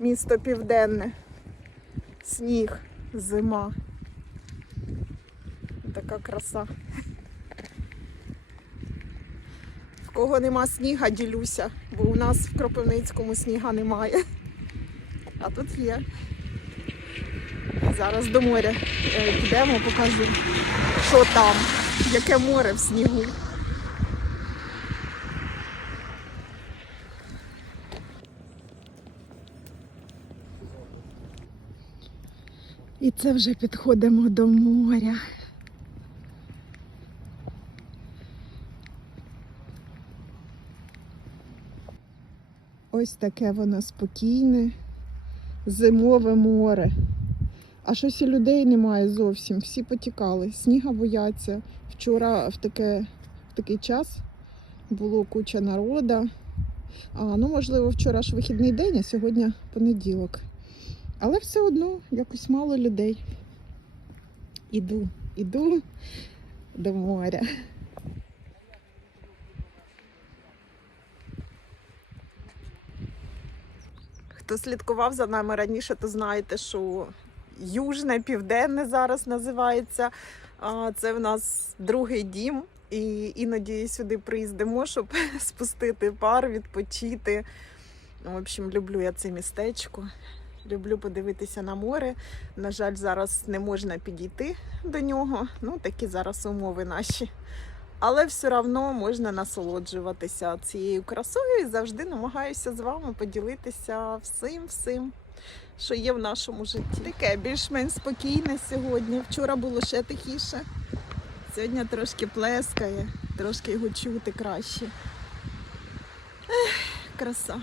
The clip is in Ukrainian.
Місто південне. Сніг, зима. Така краса. В кого нема сніга, ділюся, бо у нас в Кропивницькому сніга немає. А тут є. Зараз до моря е, підемо, покажу, що там, яке море в снігу. І це вже підходимо до моря. Ось таке воно спокійне, зимове море. А щось і людей немає зовсім. Всі потікали. Сніга бояться. Вчора в, таке, в такий час було куча народа. А, ну, можливо, вчора ж вихідний день, а сьогодні понеділок. Але все одно якось мало людей. Іду, іду до моря. Хто слідкував за нами раніше, то знаєте, що Южне, Південне зараз називається. Це в нас другий дім. І іноді сюди приїздимо, щоб спустити пар, відпочити. В общем, люблю я це містечко. Люблю подивитися на море. На жаль, зараз не можна підійти до нього. Ну, такі зараз умови наші. Але все одно можна насолоджуватися цією красою і завжди намагаюся з вами поділитися всім, всім, що є в нашому житті. Таке більш-менш спокійне сьогодні. Вчора було ще тихіше. Сьогодні трошки плескає, трошки його чути краще. Ех, краса.